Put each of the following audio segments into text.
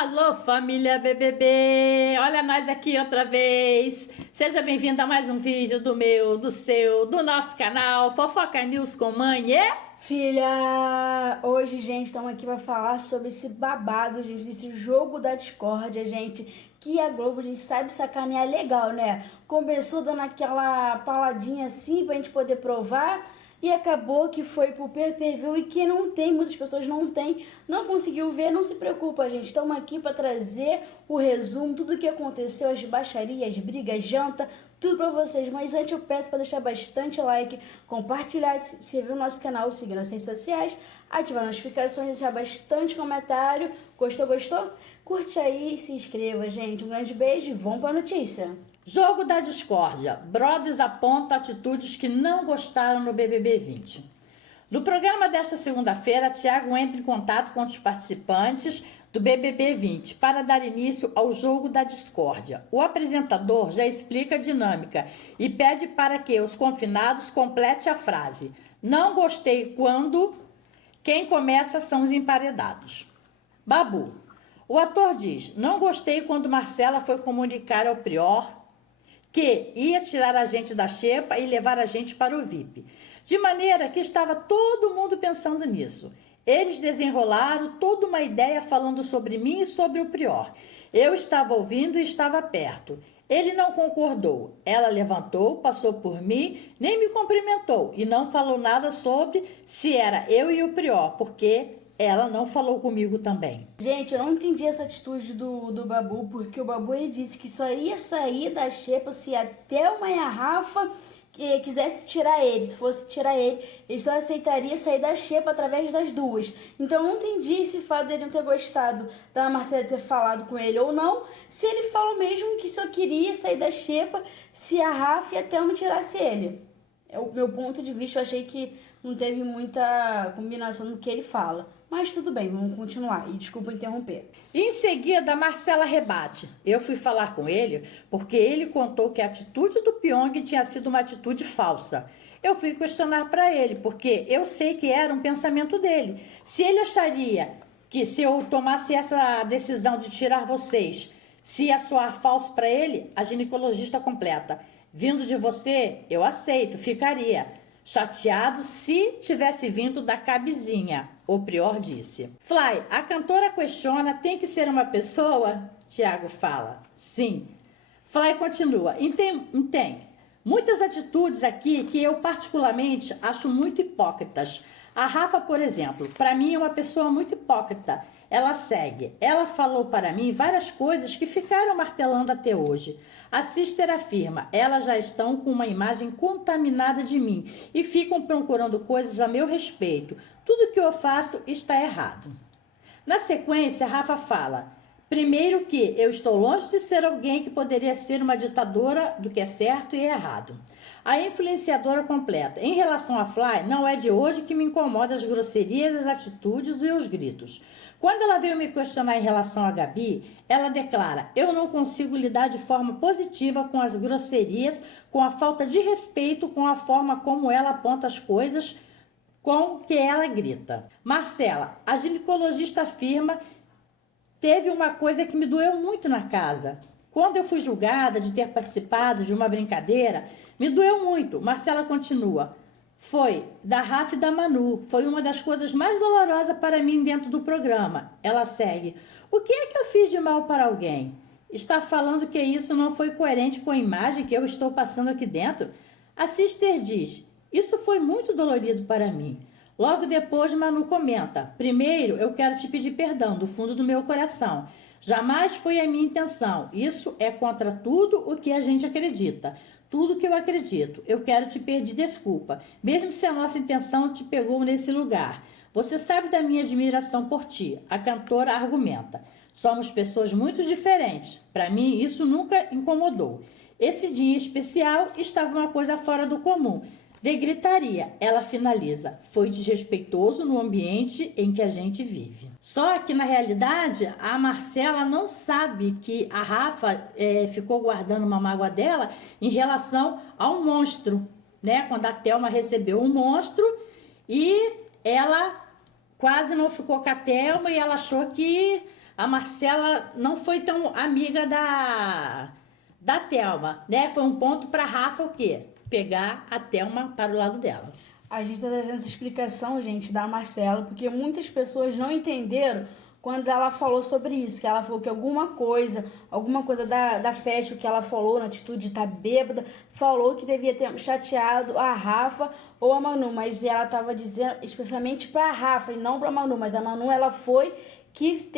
Alô, família BBB! Olha nós aqui outra vez! Seja bem-vindo a mais um vídeo do meu, do seu, do nosso canal Fofoca News com Mãe Filha, hoje, gente, estamos aqui para falar sobre esse babado, gente, desse jogo da discórdia, gente, que a Globo, a gente sabe sacanear legal, né? Começou dando aquela paladinha assim pra gente poder provar e acabou que foi pro pay-per-view e quem não tem, muitas pessoas não conseguiu ver, não se preocupa, gente, estamos aqui para trazer o resumo, tudo o que aconteceu, as baixarias, brigas, janta, tudo pra vocês, mas antes eu peço para deixar bastante like, compartilhar, se inscrever no nosso canal, seguir nas redes sociais, ativar notificações, deixar bastante comentário. Gostou? Curte aí e se inscreva, gente. Um grande beijo e vamos pra notícia. Jogo da discórdia. Brothers aponta atitudes que não gostaram no BBB 20. No programa desta segunda-feira, Thiago entra em contato com os participantes do BBB 20 para dar início ao jogo da discórdia. O apresentador já explica a dinâmica e pede para que os confinados complete a frase: "Não gostei quando..." Quem começa são os emparedados. Babu. O ator diz: "Não gostei quando Marcela foi comunicar ao Prior que ia tirar a gente da xepa e levar a gente para o VIP. De maneira que estava todo mundo pensando nisso. Eles desenrolaram toda uma ideia falando sobre mim e sobre o Prior. Eu estava ouvindo e estava perto. Ele não concordou. Ela levantou, passou por mim, nem me cumprimentou e não falou nada sobre se era eu e o Prior, porque ela não falou comigo também." Gente, eu não entendi essa atitude do Babu, porque o Babu ele disse que só ia sair da xepa se até uma Rafa quisesse tirar ele. Se fosse tirar ele só aceitaria sair da xepa através das duas. Então eu não entendi esse fato dele não ter gostado da Marcela ter falado com ele ou não, se ele falou mesmo que só queria sair da xepa se a Rafa e a Thelma tirasse ele. É o meu ponto de vista, eu achei que não teve muita combinação no que ele fala. Mas tudo bem, vamos continuar. E desculpa interromper. Em seguida, Marcela rebate: "Eu fui falar com ele porque ele contou que a atitude do Pyong tinha sido uma atitude falsa. Eu fui questionar para ele, porque eu sei que era um pensamento dele. Se ele acharia que se eu tomasse essa decisão de tirar vocês, se ia soar falso para ele, a ginecologista completa: vindo de você, eu aceito, ficaria chateado se tivesse vindo da cabezinha", o Prior disse. Fly, a cantora questiona: "Tem que ser uma pessoa?" Thiago fala: "Sim." Fly continua: Tem muitas atitudes aqui que eu particularmente acho muito hipócritas. A Rafa, por exemplo, para mim é uma pessoa muito hipócrita. Ela segue. Ela falou para mim várias coisas que ficaram martelando até hoje. A Sister afirma: elas já estão com uma imagem contaminada de mim e ficam procurando coisas a meu respeito. Tudo que eu faço está errado. Na sequência, Rafa fala: primeiro que eu estou longe de ser alguém que poderia ser uma ditadora do que é certo e errado. A influenciadora completa: em relação a Fly, não é de hoje que me incomoda as grosserias, as atitudes e os gritos. Quando ela veio me questionar em relação a Gabi, ela declara: eu não consigo lidar de forma positiva com as grosserias, com a falta de respeito, com a forma como ela aponta as coisas, com que ela grita. Marcela, a ginecologista afirma: teve uma coisa que me doeu muito na casa. Quando eu fui julgada de ter participado de uma brincadeira, me doeu muito. Marcela continua: foi da Rafa e da Manu. Foi uma das coisas mais dolorosas para mim dentro do programa. Ela segue: o que é que eu fiz de mal para alguém? Está falando que isso não foi coerente com a imagem que eu estou passando aqui dentro? A Sister diz: isso foi muito dolorido para mim. Logo depois, Manu comenta: primeiro, eu quero te pedir perdão do fundo do meu coração. Jamais foi a minha intenção. Isso é contra tudo o que a gente acredita. Tudo que eu acredito. Eu quero te pedir desculpa, mesmo se a nossa intenção te pegou nesse lugar. Você sabe da minha admiração por ti. A cantora argumenta: somos pessoas muito diferentes. Para mim, isso nunca incomodou. Esse dia em especial estava uma coisa fora do comum. De gritaria, ela finaliza: foi desrespeitoso no ambiente em que a gente vive. Só que na realidade a Marcela não sabe que a Rafa ficou guardando uma mágoa dela em relação ao monstro, né? Quando a Thelma recebeu um monstro e ela quase não ficou com a Thelma e ela achou que a Marcela não foi tão amiga da Thelma, né? Foi um ponto para Rafa o quê? Pegar a Thelma para o lado dela. A gente está trazendo essa explicação, gente, da Marcela, porque muitas pessoas não entenderam quando ela falou sobre isso, que ela falou que alguma coisa da festa, que ela falou na atitude de estar bêbada, falou que devia ter chateado a Rafa ou a Manu, mas ela estava dizendo especificamente para a Rafa e não para a Manu, mas a Manu ela foi que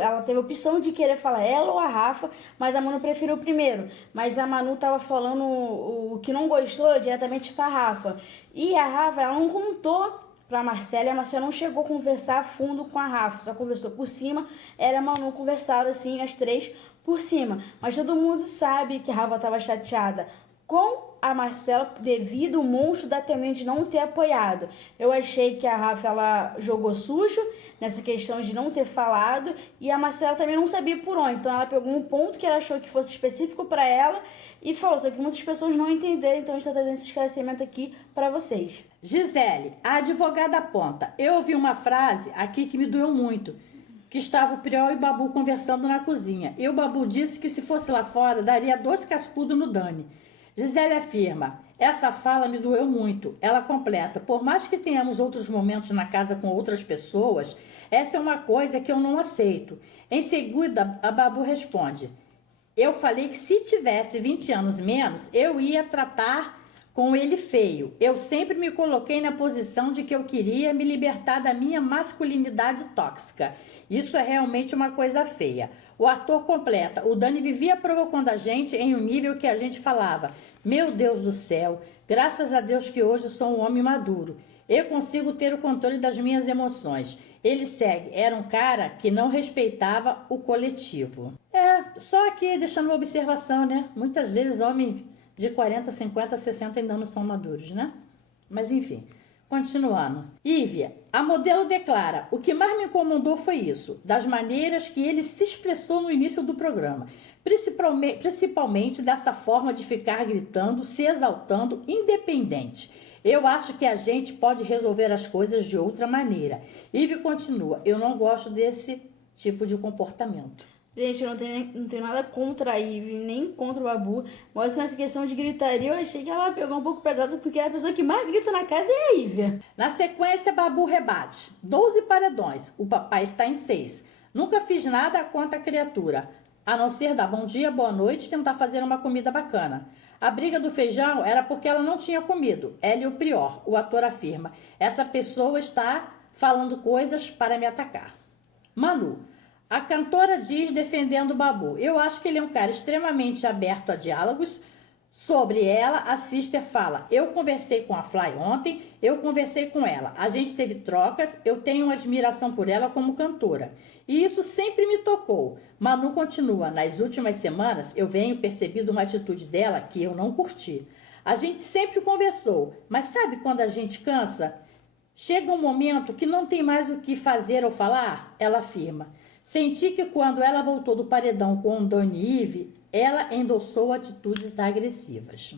ela teve a opção de querer falar ela ou a Rafa, mas a Manu preferiu o primeiro. Mas a Manu tava falando o que não gostou diretamente pra Rafa. E a Rafa, ela não contou pra Marcela, e a Marcela não chegou a conversar a fundo com a Rafa, só conversou por cima. Ela e a Manu conversaram assim, as três por cima. Mas todo mundo sabe que a Rafa tava chateada com a Marcela devido ao monstro da Thelma de não ter apoiado. Eu achei que a Rafa ela jogou sujo nessa questão de não ter falado e a Marcela também não sabia por onde. Então ela pegou um ponto que ela achou que fosse específico para ela e falou, só que muitas pessoas não entenderam, então a gente está trazendo esse esclarecimento aqui para vocês. Gisele, a advogada aponta. Eu ouvi uma frase aqui que me doeu muito, que estava o Priol e o Babu conversando na cozinha. E o Babu disse que se fosse lá fora, daria 12 cascudos no Dani. Gisele afirma, essa fala me doeu muito. Ela completa, por mais que tenhamos outros momentos na casa com outras pessoas, essa é uma coisa que eu não aceito. Em seguida, a Babu responde, eu falei que se tivesse 20 anos menos, eu ia tratar com ele feio. Eu sempre me coloquei na posição de que eu queria me libertar da minha masculinidade tóxica. Isso é realmente uma coisa feia. O ator completa, o Dani vivia provocando a gente em um nível que a gente falava, meu Deus do céu, graças a Deus que hoje sou um homem maduro. Eu consigo ter o controle das minhas emoções. Ele segue, era um cara que não respeitava o coletivo. Só aqui deixando uma observação, né? Muitas vezes homens de 40, 50, 60 ainda não são maduros, né? Mas enfim, continuando. Ívia, a modelo declara, o que mais me incomodou foi isso, das maneiras que ele se expressou no início do programa. Principalmente dessa forma de ficar gritando, se exaltando, independente. Eu acho que a gente pode resolver as coisas de outra maneira. Ivy continua, eu não gosto desse tipo de comportamento. Gente, eu não tenho nada contra a Ivy, nem contra o Babu, mas essa questão de gritaria, eu achei que ela pegou um pouco pesado, porque a pessoa que mais grita na casa é a Ivy. Na sequência, Babu rebate. 12 paredões, o papai está em 6. Nunca fiz nada contra a criatura, a não ser dar bom dia, boa noite e tentar fazer uma comida bacana. A briga do feijão era porque ela não tinha comido. Ela e o Prior, o ator afirma. Essa pessoa está falando coisas para me atacar. Manu. A cantora diz defendendo o Babu. Eu acho que ele é um cara extremamente aberto a diálogos. Sobre ela, a sister fala, eu conversei com a Fly ontem, eu conversei com ela. A gente teve trocas, eu tenho uma admiração por ela como cantora. E isso sempre me tocou. Manu continua, nas últimas semanas eu venho percebido uma atitude dela que eu não curti. A gente sempre conversou, mas sabe quando a gente cansa? Chega um momento que não tem mais o que fazer ou falar? Ela afirma. Senti que quando ela voltou do paredão com o Dani e Ivy, ela endossou atitudes agressivas.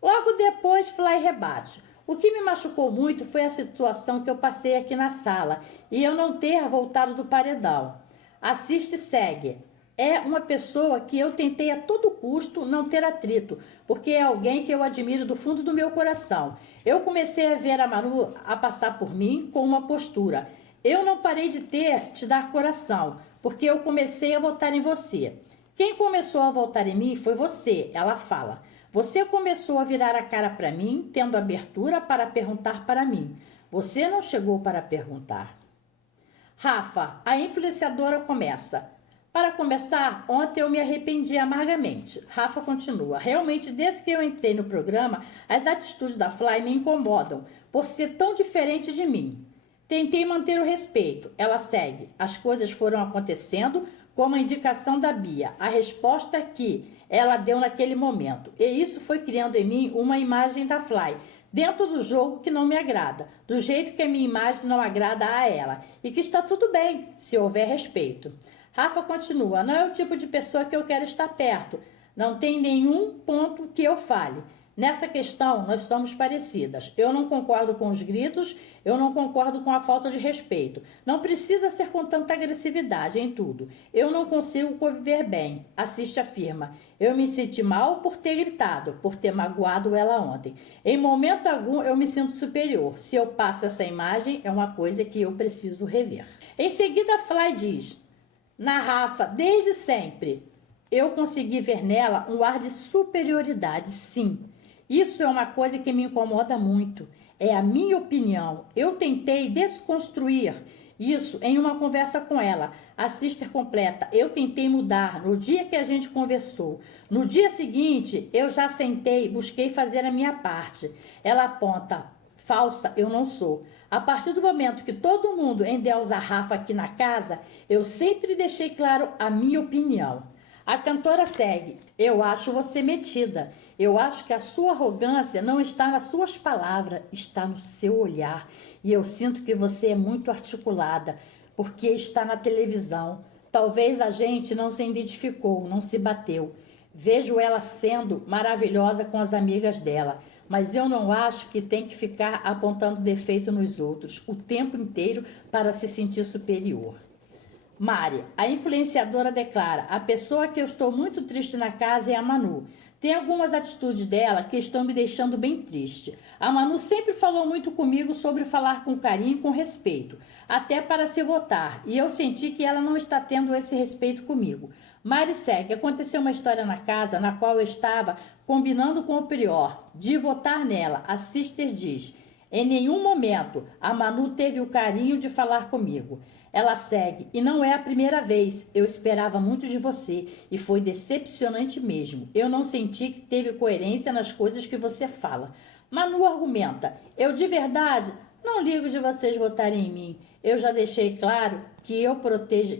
Logo depois, Fly rebate. O que me machucou muito foi a situação que eu passei aqui na sala e eu não ter voltado do paredão. Assiste e segue. É uma pessoa que eu tentei a todo custo não ter atrito, porque é alguém que eu admiro do fundo do meu coração. Eu comecei a ver a Manu a passar por mim com uma postura. Eu não parei de te dar coração, porque eu comecei a votar em você. Quem começou a votar em mim foi você, ela fala. Você começou a virar a cara para mim, tendo abertura para perguntar para mim. Você não chegou para perguntar. Rafa, a influenciadora começa. Para começar, ontem eu me arrependi amargamente. Rafa continua. Realmente, desde que eu entrei no programa, as atitudes da Fly me incomodam, por ser tão diferente de mim. Tentei manter o respeito. Ela segue. As coisas foram acontecendo como a indicação da Bia. A resposta que ela deu naquele momento. E isso foi criando em mim uma imagem da Fly, dentro do jogo que não me agrada, do jeito que a minha imagem não agrada a ela. E que está tudo bem, se houver respeito. Rafa continua. Não é o tipo de pessoa que eu quero estar perto. Não tem nenhum ponto que eu fale. Nessa questão, nós somos parecidas. Eu não concordo com os gritos, eu não concordo com a falta de respeito. Não precisa ser com tanta agressividade em tudo. Eu não consigo conviver bem. Assiste afirma. Eu me senti mal por ter gritado, por ter magoado ela ontem. Em momento algum, eu me sinto superior. Se eu passo essa imagem, é uma coisa que eu preciso rever. Em seguida, Fly diz, na Rafa, desde sempre, eu consegui ver nela um ar de superioridade, sim. Isso é uma coisa que me incomoda muito. É a minha opinião. Eu tentei desconstruir isso em uma conversa com ela. A sister completa. Eu tentei mudar no dia que a gente conversou. No dia seguinte, eu já sentei, busquei fazer a minha parte. Ela aponta. Falsa, eu não sou. A partir do momento que todo mundo endeusa a Rafa aqui na casa, eu sempre deixei claro a minha opinião. A cantora segue. Eu acho você metida. Eu acho que a sua arrogância não está nas suas palavras, está no seu olhar. E eu sinto que você é muito articulada, porque está na televisão. Talvez a gente não se identificou, não se bateu. Vejo ela sendo maravilhosa com as amigas dela, mas eu não acho que tem que ficar apontando defeito nos outros o tempo inteiro para se sentir superior. Mari, a influenciadora declara, a pessoa que eu estou muito triste na casa é a Manu. Tem algumas atitudes dela que estão me deixando bem triste. A Manu sempre falou muito comigo sobre falar com carinho e com respeito, até para se votar, e eu senti que ela não está tendo esse respeito comigo. Mari segue, aconteceu uma história na casa na qual eu estava combinando com o prior de votar nela. A sister diz, em nenhum momento a Manu teve o carinho de falar comigo. Ela segue, e não é a primeira vez, eu esperava muito de você e foi decepcionante mesmo. Eu não senti que teve coerência nas coisas que você fala. Manu argumenta, eu de verdade não ligo de vocês votarem em mim. Eu já deixei claro que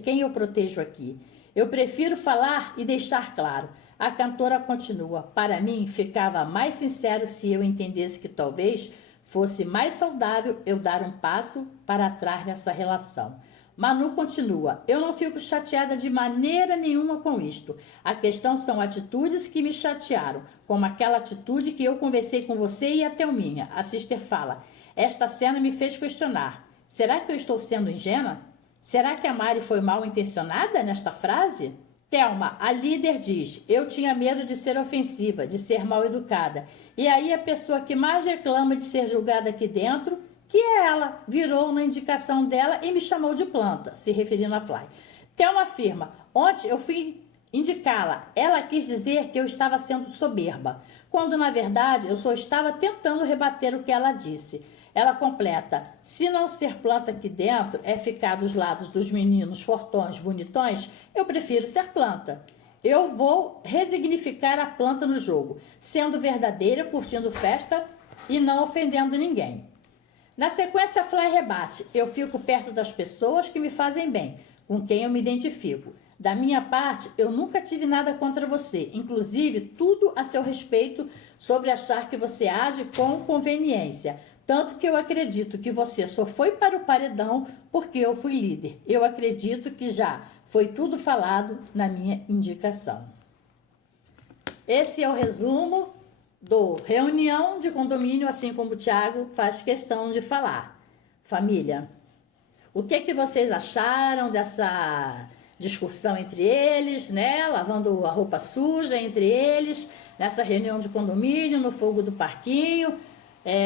quem eu protejo aqui. Eu prefiro falar e deixar claro. A cantora continua, para mim ficava mais sincero se eu entendesse que talvez fosse mais saudável eu dar um passo para trás nessa relação. Manu continua, eu não fico chateada de maneira nenhuma com isto. A questão são atitudes que me chatearam, como aquela atitude que eu conversei com você e a Thelminha. A sister fala, esta cena me fez questionar. Será que eu estou sendo ingênua? Será que a Mari foi mal intencionada nesta frase? Thelma, a líder diz, eu tinha medo de ser ofensiva, de ser mal educada. E aí a pessoa que mais reclama de ser julgada aqui dentro, que é ela, virou na indicação dela e me chamou de planta, se referindo a Fly. Thelma afirma, ontem eu fui indicá-la, ela quis dizer que eu estava sendo soberba, quando na verdade eu só estava tentando rebater o que ela disse. Ela completa, se não ser planta aqui dentro é ficar dos lados dos meninos fortões, bonitões, eu prefiro ser planta. Eu vou resignificar a planta no jogo, sendo verdadeira, curtindo festa e não ofendendo ninguém. Na sequência, a Fly rebate, eu fico perto das pessoas que me fazem bem, com quem eu me identifico. Da minha parte, eu nunca tive nada contra você, inclusive tudo a seu respeito sobre achar que você age com conveniência. Tanto que eu acredito que você só foi para o paredão porque eu fui líder. Eu acredito que já foi tudo falado na minha indicação. Esse é o resumo do reunião de condomínio, assim como o Thiago faz questão de falar. Família, o que vocês acharam dessa discussão entre eles, né? Lavando a roupa suja entre eles, nessa reunião de condomínio, no fogo do parquinho.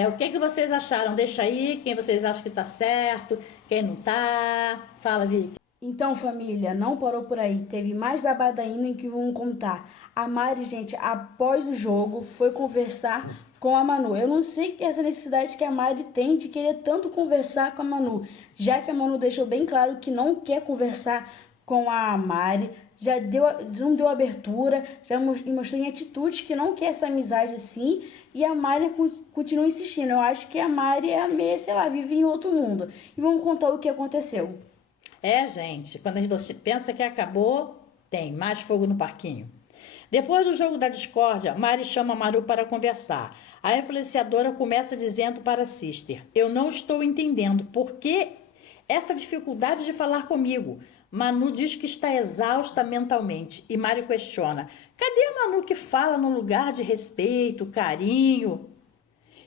O que vocês acharam? Deixa aí, quem vocês acham que tá certo, quem não tá. Fala, Vicky. Então, família, não parou por aí. Teve mais babado ainda em que vamos contar. A Mari, gente, após o jogo, foi conversar com a Manu. Eu não sei essa necessidade que a Mari tem de querer tanto conversar com a Manu, já que a Manu deixou bem claro que não quer conversar com a Mari, não deu abertura, já mostrou em atitude que não quer essa amizade assim, e a Mari continua insistindo. Eu acho que a Mari é meio, sei lá, vive em outro mundo. E vamos contar o que aconteceu. Gente, quando você pensa que acabou, tem mais fogo no parquinho. Depois do jogo da discórdia, Mari chama a Maru para conversar. A influenciadora começa dizendo para a sister, eu não estou entendendo por que essa dificuldade de falar comigo. Manu diz que está exausta mentalmente e Mari questiona: cadê a Manu que fala no lugar de respeito, carinho?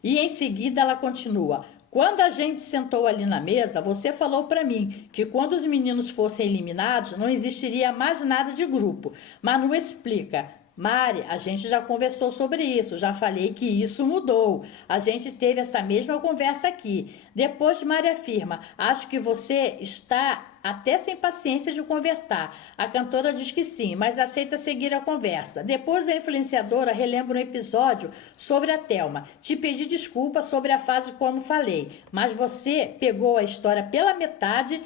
E em seguida ela continua: quando a gente sentou ali na mesa, você falou para mim que quando os meninos fossem eliminados não existiria mais nada de grupo. Manu explica: Mari, a gente já conversou sobre isso, já falei que isso mudou. A gente teve essa mesma conversa aqui. Depois Mari afirma: acho que você está até sem paciência de conversar. A cantora diz que sim, mas aceita seguir a conversa. Depois a influenciadora relembra um episódio sobre a Thelma. Te pedi desculpa sobre a fase como falei, mas você pegou a história pela metade.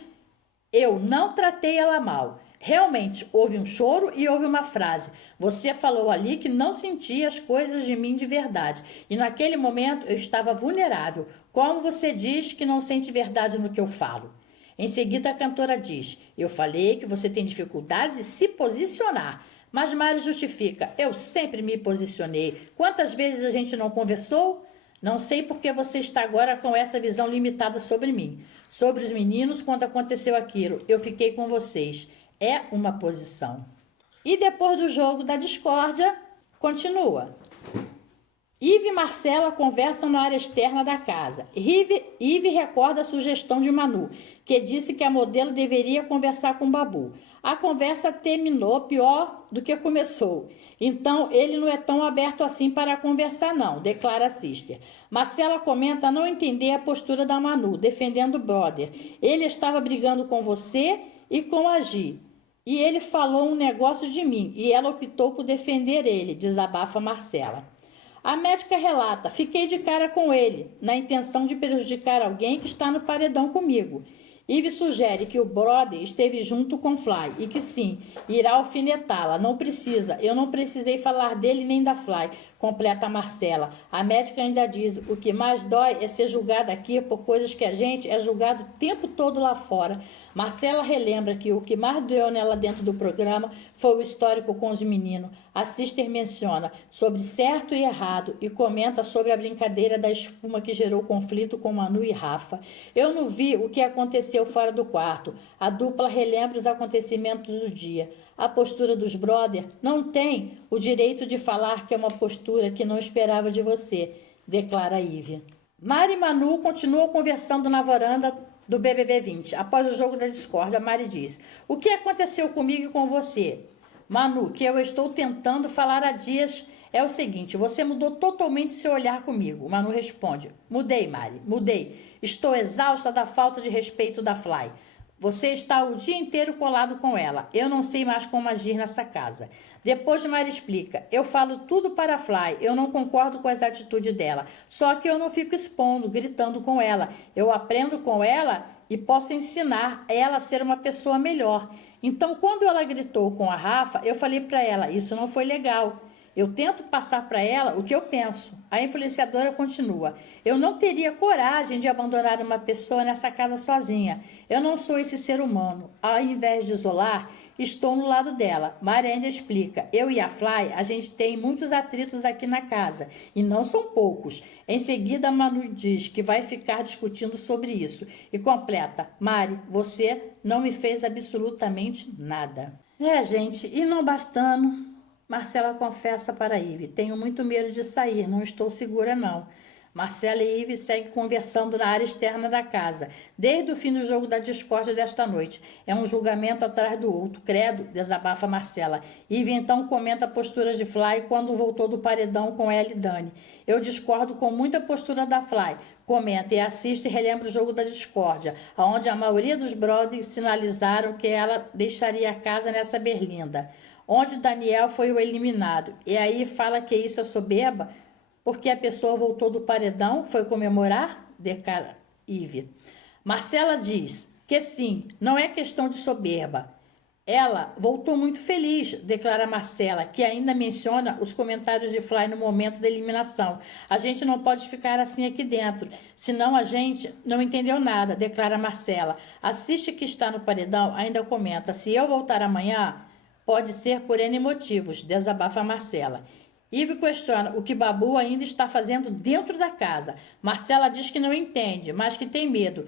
Eu não tratei ela mal. Realmente, houve um choro e houve uma frase. Você falou ali que não sentia as coisas de mim de verdade. E naquele momento eu estava vulnerável. Como você diz que não sente verdade no que eu falo? Em seguida, a cantora diz: eu falei que você tem dificuldade de se posicionar. Mas Mari justifica: eu sempre me posicionei. Quantas vezes a gente não conversou? Não sei por que você está agora com essa visão limitada sobre mim. Sobre os meninos, quando aconteceu aquilo, eu fiquei com vocês. É uma posição. E depois do jogo da discórdia, continua. Ive e Marcela conversam na área externa da casa. Ive recorda a sugestão de Manu, que disse que a modelo deveria conversar com Babu. A conversa terminou pior do que começou. Então, ele não é tão aberto assim para conversar não, declara a Sister. Marcela comenta não entender a postura da Manu, defendendo o brother. Ele estava brigando com você e com a Gi. E ele falou um negócio de mim, e ela optou por defender ele, desabafa Marcela. A médica relata: fiquei de cara com ele, na intenção de prejudicar alguém que está no paredão comigo. Ive sugere que o brother esteve junto com Fly e que sim, irá alfinetá-la. Não precisa, eu não precisei falar dele nem da Fly, completa Marcela. A médica ainda diz: o que mais dói é ser julgada aqui por coisas que a gente é julgado o tempo todo lá fora. Marcela relembra que o que mais doeu nela dentro do programa foi o histórico com os meninos. A Sister menciona sobre certo e errado e comenta sobre a brincadeira da espuma que gerou conflito com Manu e Rafa. Eu não vi o que aconteceu fora do quarto. A dupla relembra os acontecimentos do dia. A postura dos brothers não tem o direito de falar que é uma postura que não esperava de você, declara Ive. Mari e Manu continuam conversando na varanda do BBB 20. Após o jogo da discórdia, Mari diz: o que aconteceu comigo e com você? Manu, que eu estou tentando falar há dias, é o seguinte: você mudou totalmente seu olhar comigo. Manu responde: mudei, Mari, mudei. Estou exausta da falta de respeito da Fly. Você está o dia inteiro colado com ela. Eu não sei mais como agir nessa casa. Depois Mari explica: eu falo tudo para a Fly. Eu não concordo com as atitudes dela. Só que eu não fico expondo, gritando com ela. Eu aprendo com ela e posso ensinar ela a ser uma pessoa melhor. Então, quando ela gritou com a Rafa, eu falei para ela: isso não foi legal. Eu tento passar para ela o que eu penso. A influenciadora continua: eu não teria coragem de abandonar uma pessoa nessa casa sozinha. Eu não sou esse ser humano. Ao invés de isolar, estou no lado dela. Mari ainda explica: eu e a Fly, a gente tem muitos atritos aqui na casa. E não são poucos. Em seguida, Manu diz que vai ficar discutindo sobre isso. E completa: Mari, você não me fez absolutamente nada. Gente, e não bastando, Marcela confessa para Ive: tenho muito medo de sair, não estou segura não. Marcela e Ive seguem conversando na área externa da casa, desde o fim do jogo da discórdia desta noite. É um julgamento atrás do outro. Credo, desabafa Marcela. Ive então comenta a postura de Fly quando voltou do paredão com ela e Dani. Eu discordo com muita postura da Fly. Comenta e assiste e relembra o jogo da discórdia, onde a maioria dos brothers sinalizaram que ela deixaria a casa nessa berlinda, onde Daniel foi o eliminado. E aí fala que isso é soberba, porque a pessoa voltou do paredão, foi comemorar? Declara Ive. Marcela diz que sim, não é questão de soberba. Ela voltou muito feliz, declara Marcela, que ainda menciona os comentários de Fly no momento da eliminação. A gente não pode ficar assim aqui dentro, senão a gente não entendeu nada, declara Marcela. Assiste que está no paredão, ainda comenta: se eu voltar amanhã, pode ser por N motivos, desabafa Marcela. Ive questiona o que Babu ainda está fazendo dentro da casa. Marcela diz que não entende, mas que tem medo.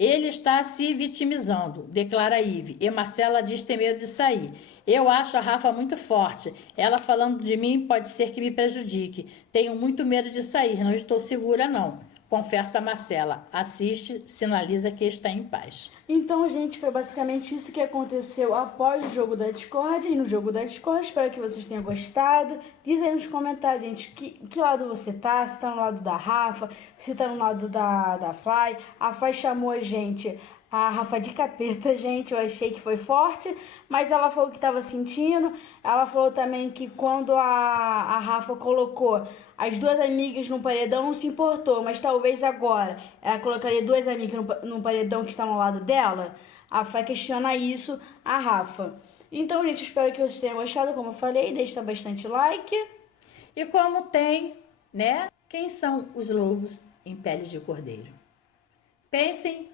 Ele está se vitimizando, declara Ive. E Marcela diz ter medo de sair. Eu acho a Rafa muito forte. Ela falando de mim pode ser que me prejudique. Tenho muito medo de sair, não estou segura não. Confessa Marcela. Assiste, sinaliza que está em paz. Então, gente, foi basicamente isso que aconteceu após o jogo da Discord. E no jogo da Discord, espero que vocês tenham gostado. Diz aí nos comentários, gente, que lado você tá. Se tá no lado da Rafa, se tá no lado da Fly. A Fly chamou a gente, a Rafa de capeta, gente. Eu achei que foi forte, mas ela falou que tava sentindo. Ela falou também que quando a Rafa colocou as duas amigas no paredão, não se importou, mas talvez agora ela colocaria duas amigas no paredão que está no lado dela. A Fá questiona isso, a Rafa. Então, gente, espero que vocês tenham gostado, como eu falei, deixa bastante like. E como tem, né? Quem são os lobos em pele de cordeiro? Pensem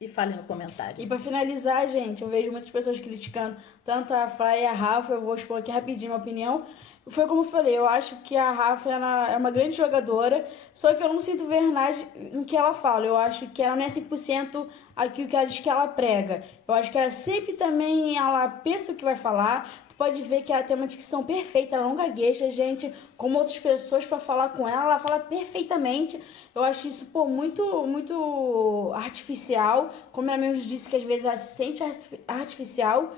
e falem no comentário. E pra finalizar, gente, eu vejo muitas pessoas criticando tanto a Fá e a Rafa. Eu vou expor aqui rapidinho minha opinião. Foi como eu falei, eu acho que a Rafa é uma grande jogadora, só que eu não sinto verdade no que ela fala. Eu acho que ela não é 100% aquilo que ela diz que ela prega. Eu acho que ela sempre também, ela pensa o que vai falar. Tu pode ver que ela tem uma dicção perfeita, ela não gagueja, gente, como outras pessoas para falar com ela, ela fala perfeitamente. Eu acho isso, pô, muito artificial, como ela mesmo disse que às vezes ela se sente artificial.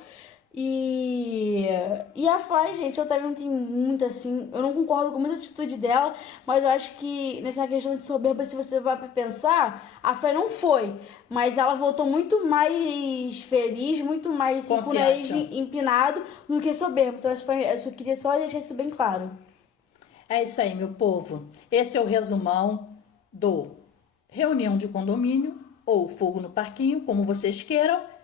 E a Fly, gente, eu também não tenho muito assim, eu não concordo com muita atitude dela, mas eu acho que nessa questão de soberba, se você vai pra pensar, a Fly não foi, mas ela voltou muito mais feliz, muito mais assim, com o nariz empinado do que soberba. Então eu queria só deixar isso bem claro. É isso aí, meu povo. Esse é o resumão do reunião de condomínio ou fogo no parquinho, como vocês queiram.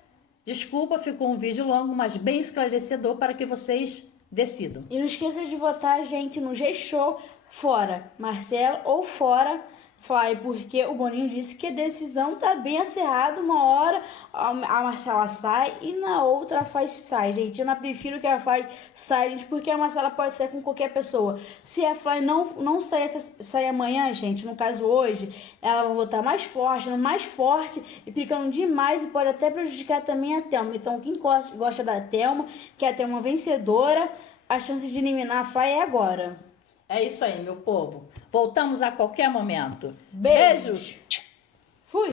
Desculpa, ficou um vídeo longo, mas bem esclarecedor para que vocês decidam. E não esqueça de votar, gente, no G-Show fora Marcela ou fora Fly, porque o Boninho disse que a decisão tá bem acerrada. Uma hora a Marcela sai e na outra a Fly sai, gente. Eu não prefiro que a Fly saia, gente, porque a Marcela pode sair com qualquer pessoa. Se a Fly não sair amanhã, gente, no caso hoje, ela vai voltar mais forte e ficando demais e pode até prejudicar também a Thelma. Então, quem gosta da Thelma, quer ter uma vencedora, a chance de eliminar a Fly é agora. É isso aí, meu povo. Voltamos a qualquer momento. Beijos!